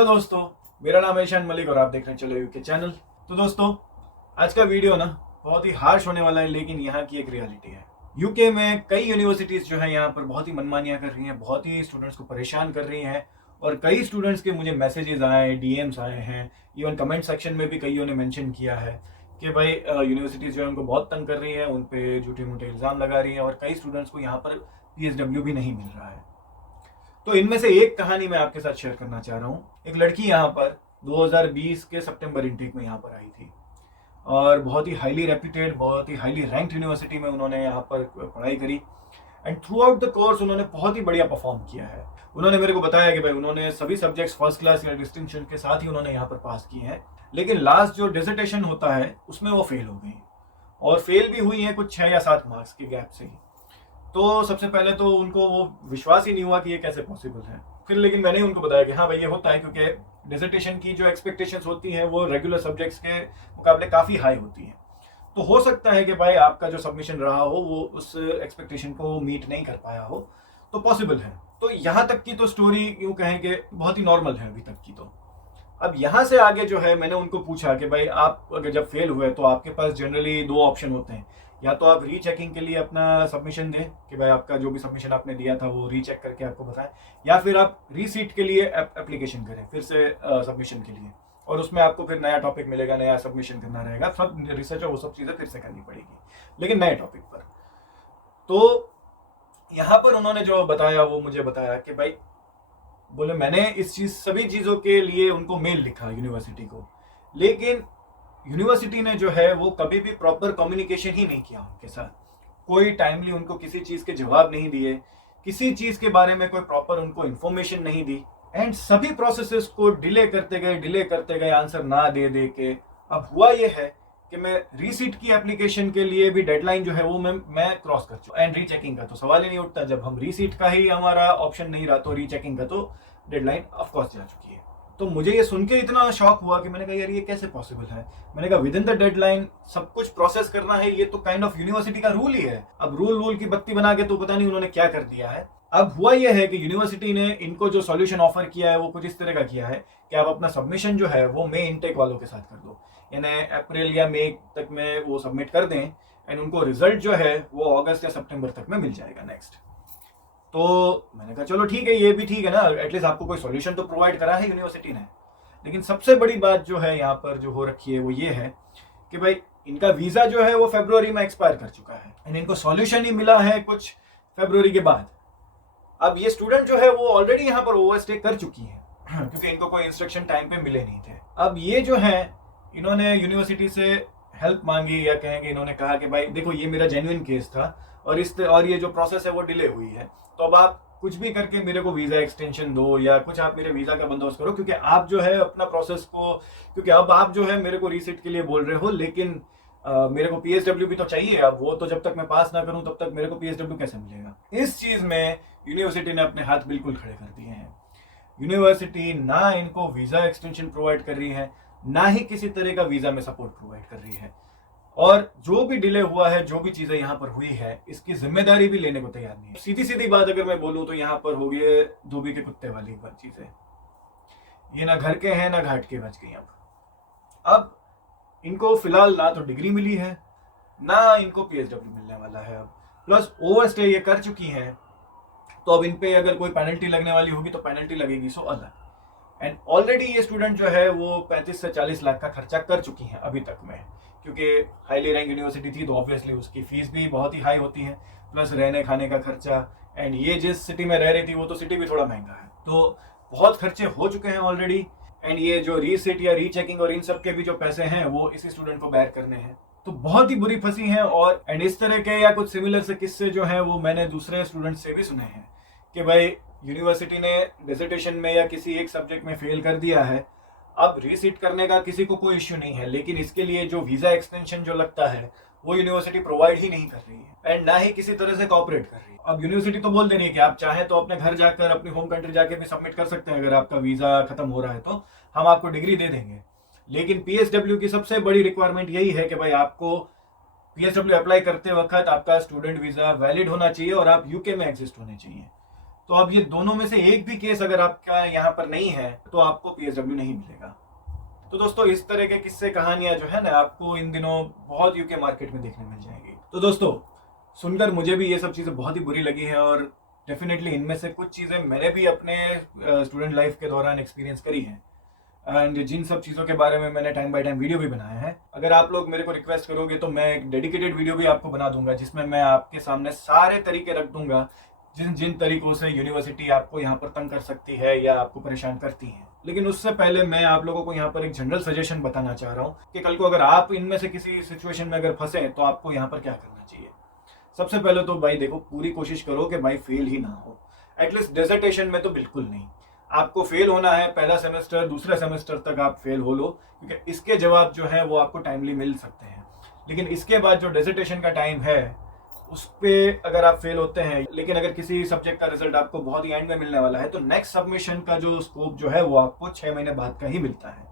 Hello दोस्तों, मेरा नाम है ईशान मलिक और आप देख रहे हैं चलो यूके चैनल। तो दोस्तों, आज का वीडियो ना बहुत ही हार्श होने वाला है, लेकिन यहाँ की एक रियलिटी है। यूके में कई यूनिवर्सिटीज जो है यहाँ पर बहुत ही मनमानियाँ कर रही हैं, बहुत ही स्टूडेंट्स को परेशान कर रही हैं। और कई स्टूडेंट्स के मुझे मैसेजेस आए, डीएम्स आए हैं, इवन कमेंट सेक्शन में भी कईयों ने मेंशन किया है कि भाई यूनिवर्सिटीज़ जो है उनको बहुत तंग कर रही है, उन पर झूठे मूठे इल्ज़ाम लगा रही है और कई स्टूडेंट्स को यहाँ पर PSW भी नहीं मिल रहा है। तो इनमें से एक कहानी मैं आपके साथ शेयर करना चाह रहा हूँ। एक लड़की यहाँ पर 2020 के सितंबर इनटेक में यहाँ पर आई थी और बहुत ही हाईली रेप्यूटेड, बहुत ही हाईली रैंक्ड यूनिवर्सिटी में उन्होंने यहाँ पर पढ़ाई करी and through out the course उन्होंने बहुत ही बढ़िया परफॉर्म किया है। उन्होंने मेरे को बताया कि भाई उन्होंने सभी सब्जेक्ट्स फर्स्ट क्लास या डिस्टिंक्शन के साथ ही उन्होंने यहाँ पर पास किए हैं, लेकिन लास्ट जो डिसर्टेशन होता है उसमें वो फेल हो गई और फेल भी हुई है कुछ 6 या 7 मार्क्स के गैप से ही। तो सबसे पहले तो उनको वो विश्वास ही नहीं हुआ कि ये कैसे पॉसिबल है। फिर लेकिन मैंने उनको बताया कि हाँ भाई ये होता है, क्योंकि डिसर्टेशन की जो एक्सपेक्टेशंस होती हैं वो रेगुलर सब्जेक्ट्स के मुकाबले काफ़ी हाई होती हैं। तो हो सकता है कि भाई आपका जो सबमिशन रहा हो वो उस एक्सपेक्टेशन को मीट नहीं कर पाया हो, तो पॉसिबल है। तो यहाँ तक की तो स्टोरी यूँ कहें कि बहुत ही नॉर्मल है अभी तक की। तो अब यहाँ से आगे जो है मैंने उनको पूछा कि भाई आप अगर जब फेल हुए तो आपके पास जनरली 2 ऑप्शन होते हैं, या तो आप रीचेकिंग के लिए अपना सबमिशन दें कि भाई आपका जो भी सबमिशन आपने दिया था वो रीचेक करके आपको बताएं, या फिर आप रीसीट के लिए एप्लीकेशन करें फिर से सबमिशन के लिए, और उसमें आपको फिर नया टॉपिक मिलेगा, नया सबमिशन करना रहेगा, सब रिसर्च और वो सब चीज़ें फिर से करनी पड़ेगी, लेकिन नए टॉपिक पर। तो यहाँ पर उन्होंने जो बताया वो मुझे बताया कि भाई बोले मैंने सभी चीज़ों के लिए उनको मेल लिखा यूनिवर्सिटी को, लेकिन यूनिवर्सिटी ने जो है वो कभी भी प्रॉपर कम्युनिकेशन ही नहीं किया उनके साथ। कोई टाइमली उनको किसी चीज़ के जवाब नहीं दिए, किसी चीज़ के बारे में कोई प्रॉपर उनको इन्फॉर्मेशन नहीं दी एंड सभी प्रोसेसेस को डिले करते गए आंसर ना दे दे के। अब हुआ ये है कि मैं रीसीट की एप्लीकेशन के लिए भी डेडलाइन जो है वो मैं क्रॉस कर चुका एंड रीचेकिंग का तो सवाल ही नहीं उठता। जब हम रीसीट का ही हमारा ऑप्शन नहीं रहा तो रीचेकिंग का तो डेडलाइन ऑफकोर्स जा चुकी है। तो मुझे ये सुन के इतना शॉक हुआ कि मैंने कहा यार ये कैसे पॉसिबल है। मैंने कहा विद इन द डेडलाइन सब कुछ प्रोसेस करना है, ये तो काइंड ऑफ यूनिवर्सिटी का रूल ही है। अब रूल की बत्ती बना के तो पता नहीं उन्होंने क्या कर दिया है। अब हुआ यह है कि यूनिवर्सिटी ने इनको जो सॉल्यूशन ऑफर किया है वो कुछ इस तरह का किया है कि आप अपना सबमिशन जो है वो मई इनटेक वालों के साथ कर दो, यानी अप्रैल या मई तक में वो सबमिट कर दें एंड उनको रिजल्ट जो है वो अगस्त या सितंबर तक में मिल जाएगा नेक्स्ट। तो मैंने कहा चलो ठीक है, ये भी ठीक है ना, एटलीस्ट आपको कोई सॉल्यूशन तो प्रोवाइड करा है यूनिवर्सिटी ने। लेकिन सबसे बड़ी बात जो है यहाँ पर जो हो रखी है वो ये है कि भाई इनका वीज़ा जो है वो फरवरी में एक्सपायर कर चुका है एंड इनको सॉल्यूशन ही मिला है कुछ फरवरी के बाद। अब ये स्टूडेंट जो है वो ऑलरेडी यहाँ पर ओवरस्टे कर चुकी है क्योंकि इनको कोई इंस्ट्रक्शन टाइम पे मिले नहीं थे। अब ये जो है इन्होंने यूनिवर्सिटी से हेल्प मांगी, या कहें कि इन्होंने कहा कि भाई देखो ये मेरा जेन्युइन केस था और ये जो प्रोसेस है वो डिले हुई है, तो अब आप कुछ भी करके मेरे को वीज़ा एक्सटेंशन दो या कुछ आप मेरे वीज़ा का बंदोबस्त करो, क्योंकि आप जो है अपना प्रोसेस को, क्योंकि अब आप जो है मेरे को रीसेट के लिए बोल रहे हो, लेकिन मेरे को PSW भी तो चाहिए। अब वो तो जब तक मैं पास ना करूं तब तक मेरे को PSW कैसे मिलेगा। इस चीज़ में यूनिवर्सिटी ने अपने हाथ बिल्कुल खड़े कर दिए हैं। यूनिवर्सिटी ना इनको वीज़ा एक्सटेंशन प्रोवाइड कर रही है, ना ही किसी तरह का वीज़ा में सपोर्ट प्रोवाइड कर रही है, और जो भी डिले हुआ है, जो भी चीज़ें यहाँ पर हुई है, इसकी जिम्मेदारी भी लेने को तैयार नहीं है। सीधी बात अगर मैं बोलूँ तो यहाँ पर हो गई धोबी के कुत्ते वाली चीज़ें। ये ना घर के हैं ना घाट के बच गई। अब इनको फिलहाल ना तो डिग्री मिली है, ना इनको PSW मिलने वाला है। अब प्लस ओवरस्टे ये कर चुकी हैं, तो अब इन पे अगर कोई पेनल्टी लगने वाली होगी तो पेनल्टी लगेगी सो अलग। एंड ऑलरेडी ये स्टूडेंट जो है वो 35 से 40 लाख का खर्चा कर चुकी हैं अभी तक में, क्योंकि हाईली रैंक यूनिवर्सिटी थी तो ऑब्वियसली उसकी फीस भी बहुत ही हाई होती है, प्लस रहने खाने का खर्चा, एंड ये जिस सिटी में रह रही थी वो तो सिटी भी थोड़ा महंगा है, तो बहुत खर्चे हो चुके हैं ऑलरेडी। एंड ये जो रीसीट या रीचेकिंग और इन सब के भी जो पैसे हैं वो इसी स्टूडेंट को बेयर करने हैं, तो बहुत ही बुरी फंसी हैं। और एंड इस तरह के या कुछ सिमिलर से किस्से जो हैं वो मैंने दूसरे स्टूडेंट से भी सुने हैं कि भाई यूनिवर्सिटी ने डिसर्टेशन में या किसी एक सब्जेक्ट में फेल कर दिया है, अब रीसीट करने का किसी को कोई इश्यू नहीं है, लेकिन इसके लिए जो वीज़ा एक्सटेंशन जो लगता है वो यूनिवर्सिटी प्रोवाइड ही नहीं कर रही है एंड ना ही किसी तरह से कोऑपरेट कर रही है। अब यूनिवर्सिटी तो बोल दे रही है कि आप चाहें तो अपने घर जाकर, अपनी होम कंट्री जाके भी सबमिट कर सकते हैं, अगर आपका वीज़ा खत्म हो रहा है तो हम आपको डिग्री दे देंगे। लेकिन PSW की सबसे बड़ी रिक्वायरमेंट यही है कि भाई आपको PSW अप्लाई करते वक्त आपका स्टूडेंट वीज़ा वैलिड होना चाहिए और आप UK में एग्जिस्ट होने चाहिए। तो अब ये दोनों में से एक भी केस अगर आपका यहाँ पर नहीं है तो आपको PSW नहीं मिलेगा। तो दोस्तों इस तरह के किस्से कहानियां जो है ना आपको इन दिनों बहुत यूके मार्केट में देखने मिल जाएगी। तो दोस्तों सुनकर मुझे भी ये सब चीज़ें बहुत ही बुरी लगी है और डेफिनेटली इनमें से कुछ चीज़ें मैंने भी अपने स्टूडेंट लाइफ के दौरान एक्सपीरियंस करी हैं एंड जिन सब चीज़ों के बारे में मैंने टाइम बाय टाइम वीडियो भी बनाया है। अगर आप लोग मेरे को रिक्वेस्ट करोगे तो मैं एक डेडिकेटेड वीडियो भी आपको बना दूंगा जिसमें मैं आपके सामने सारे तरीके रख दूंगा जिन जिन तरीकों से यूनिवर्सिटी आपको यहाँ पर तंग कर सकती है या आपको परेशान करती है। लेकिन उससे पहले मैं आप लोगों को यहाँ पर एक जनरल सजेशन बताना चाह रहा हूँ कि कल को अगर आप इनमें से किसी सिचुएशन में अगर फंसे तो आपको यहाँ पर क्या करना चाहिए। सबसे पहले तो भाई देखो, पूरी कोशिश करो कि भाई फेल ही ना हो। एटलीस्ट डिसर्टेशन में तो बिल्कुल नहीं। आपको फेल होना है, पहला सेमेस्टर दूसरा सेमेस्टर तक आप फेल हो लो, क्योंकि इसके जवाब जो है वो आपको टाइमली मिल सकते हैं। लेकिन इसके बाद जो डिसर्टेशन का टाइम है उस पर अगर आप फेल होते हैं, लेकिन अगर किसी सब्जेक्ट का रिजल्ट आपको बहुत ही एंड में मिलने वाला है तो नेक्स्ट सबमिशन का जो स्कोप जो है वो आपको 6 महीने बाद का ही मिलता है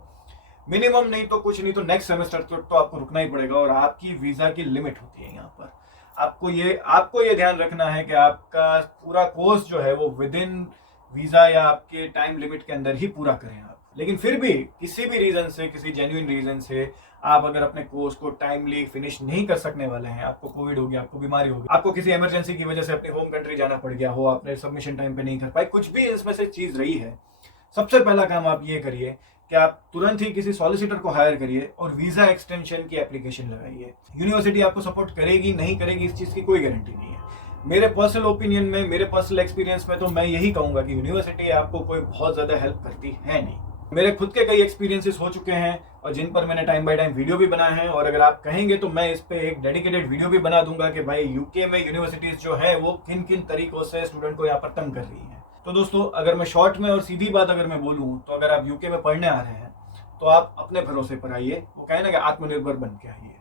मिनिमम। नहीं तो कुछ नहीं तो नेक्स्ट सेमेस्टर तक तो आपको रुकना ही पड़ेगा और आपकी वीजा की लिमिट होती है यहाँ पर। आपको ये ध्यान रखना है कि आपका पूरा कोर्स जो है वो विद इन वीजा या आपके टाइम लिमिट के अंदर ही पूरा करें आप। लेकिन फिर भी किसी भी रीजन से, किसी जेन्युइन रीजन से आप अगर अपने कोर्स को टाइमली फिनिश नहीं कर सकने वाले हैं, आपको कोविड हो गया, आपको बीमारी हो गई, आपको किसी इमरजेंसी की वजह से अपने होम कंट्री जाना पड़ गया हो, आपने सबमिशन टाइम पे नहीं कर पाए, कुछ भी इसमें से चीज रही है, सबसे पहला काम आप ये करिए कि आप तुरंत ही किसी सॉलिसिटर को हायर करिए और वीजा एक्सटेंशन की एप्लीकेशन लगाइए। यूनिवर्सिटी आपको सपोर्ट करेगी नहीं करेगी इस चीज की कोई गारंटी नहीं है। मेरे पर्सनल ओपिनियन में, मेरे पर्सनल एक्सपीरियंस में तो मैं यही कहूंगा कि यूनिवर्सिटी आपको कोई बहुत ज्यादा हेल्प करती है नहीं। मेरे खुद के कई एक्सपीरियंसेस हो चुके हैं और जिन पर मैंने टाइम बाय टाइम वीडियो भी बनाए हैं और अगर आप कहेंगे तो मैं इस पे एक डेडिकेटेड वीडियो भी बना दूंगा कि भाई यूके में यूनिवर्सिटीज जो है वो किन किन तरीकों से स्टूडेंट को यहाँ पर तंग कर रही है। तो दोस्तों अगर मैं शॉर्ट में और सीधी बात अगर मैं बोलूँ तो अगर आप यूके में पढ़ने आ रहे हैं तो आप अपने भरोसे पर आइए। वो कहे ना कि आत्मनिर्भर बन के आइए।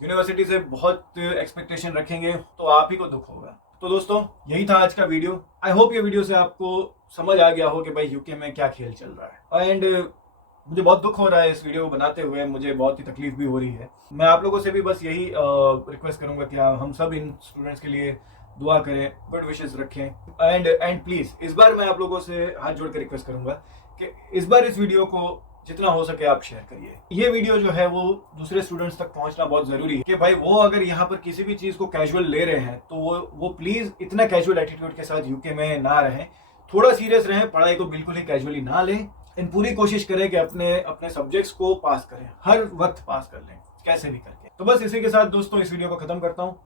यूनिवर्सिटी से बहुत एक्सपेक्टेशन रखेंगे तो आप ही को दुख होगा। तो दोस्तों यही था आज का वीडियो। आई होप ये वीडियो से आपको समझ आ गया हो कि भाई यूके में क्या खेल चल रहा है। एंड मुझे बहुत दुख हो रहा है इस वीडियो को बनाते हुए, मुझे बहुत ही तकलीफ भी हो रही है। मैं आप लोगों से भी बस यही रिक्वेस्ट करूंगा कि हम सब इन स्टूडेंट्स के लिए दुआ करें, गुड विशेस रखें। एंड प्लीज इस बार मैं आप लोगों से हाथ जोड़ कर रिक्वेस्ट करूंगा कि इस बार इस वीडियो को जितना हो सके आप शेयर करिए। ये वीडियो जो है वो दूसरे स्टूडेंट्स तक पहुंचना बहुत जरूरी है कि भाई वो अगर यहाँ पर किसी भी चीज को कैजुअल ले रहे हैं तो वो प्लीज इतना कैजुअल एटीट्यूड के साथ यूके में ना रहें, थोड़ा सीरियस रहें, पढ़ाई को बिल्कुल ही कैजुअली ना लें। इन पूरी कोशिश करें कि अपने सब्जेक्ट्स को पास करें, हर वक्त पास कर लें कैसे भी करके। तो बस इसी के साथ दोस्तों इस वीडियो को खत्म करता हूँ।